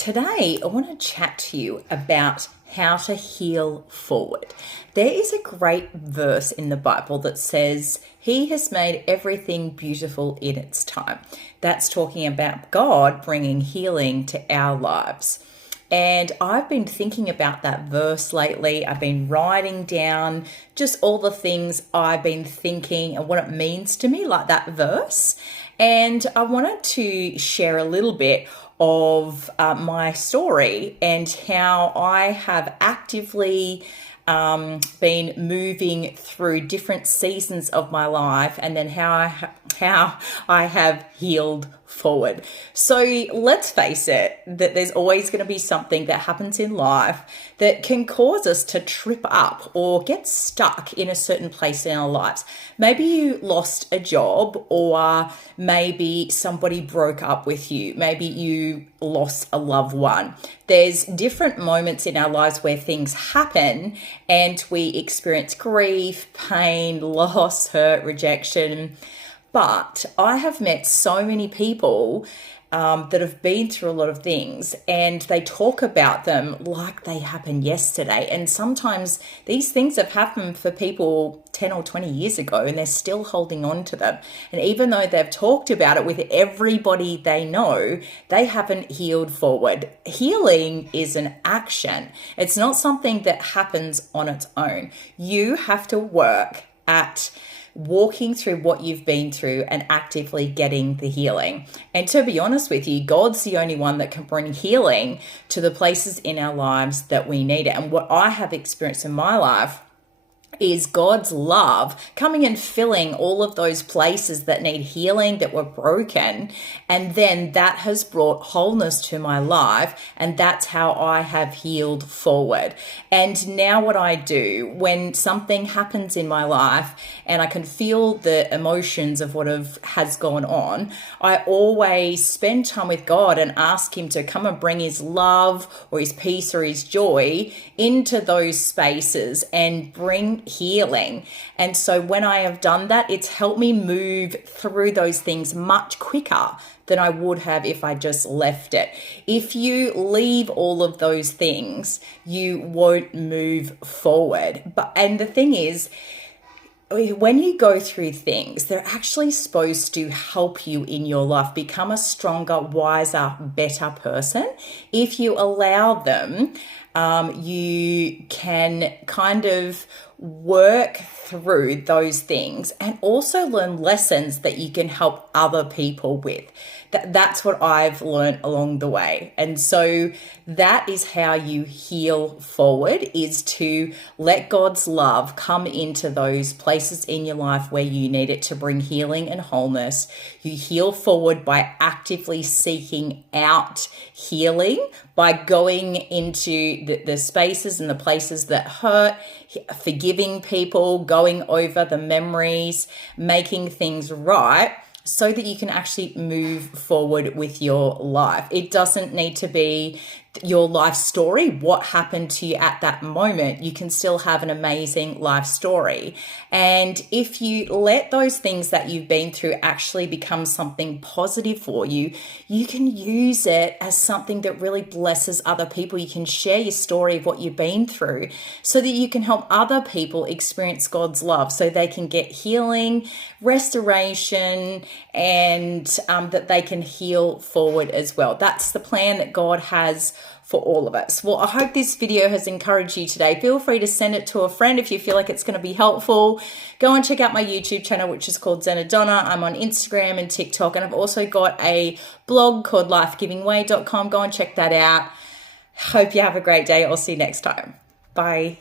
Today, I want to chat to you about how to heal forward. There is a great verse in the Bible that says, He has made everything beautiful in its time. That's talking about God bringing healing to our lives. And I've been thinking about that verse lately. I've been writing down just all the things I've been thinking and what it means to me, like that verse. And I wanted to share a little bit of my story and how I have actively been moving through different seasons of my life, and then how I have healed forward. So let's face it, that there's always going to be something that happens in life that can cause us to trip up or get stuck in a certain place in our lives. Maybe you lost a job, or maybe somebody broke up with you. Maybe you lost a loved one. There's different moments in our lives where things happen and we experience grief, pain, loss, hurt, rejection. But I have met so many people that have been through a lot of things, and they talk about them like they happened yesterday. And sometimes these things have happened for people 10 or 20 years ago, and they're still holding on to them. And even though they've talked about it with everybody they know, they haven't healed forward. Healing is an action. It's not something that happens on its own. You have to work at walking through what you've been through and actively getting the healing. And to be honest with you, God's the only one that can bring healing to the places in our lives that we need it. And what I have experienced in my life is God's love coming and filling all of those places that need healing, that were broken. And then that has brought wholeness to my life. And that's how I have healed forward. And now what I do when something happens in my life and I can feel the emotions of what has gone on, I always spend time with God and ask Him to come and bring His love or His peace or His joy into those spaces and bring healing. And so when I have done that, it's helped me move through those things much quicker than I would have if I just left it. If you leave all of those things, you won't move forward. And the thing is, when you go through things, they're actually supposed to help you in your life become a stronger, wiser, better person. If you allow them, you can kind of work through those things and also learn lessons that you can help other people with. That's what I've learned along the way. And so that is how you heal forward, is to let God's love come into those places in your life where you need it to bring healing and wholeness. You heal forward by actively seeking out healing, by going into the spaces and the places that hurt, forgiving people, going over the memories, making things right, so that you can actually move forward with your life. It doesn't need to be your life story, what happened to you at that moment. You can still have an amazing life story. And if you let those things that you've been through actually become something positive for you, you can use it as something that really blesses other people. You can share your story of what you've been through so that you can help other people experience God's love, so they can get healing, restoration, and that they can heal forward as well. That's the plan that God has for all of us. Well, I hope this video has encouraged you today. Feel free to send it to a friend if you feel like it's going to be helpful. Go and check out my YouTube channel, which is called Zen Adonna. I'm on Instagram and TikTok, and I've also got a blog called lifegivingway.com. Go and check that out. Hope you have a great day. I'll see you next time. Bye.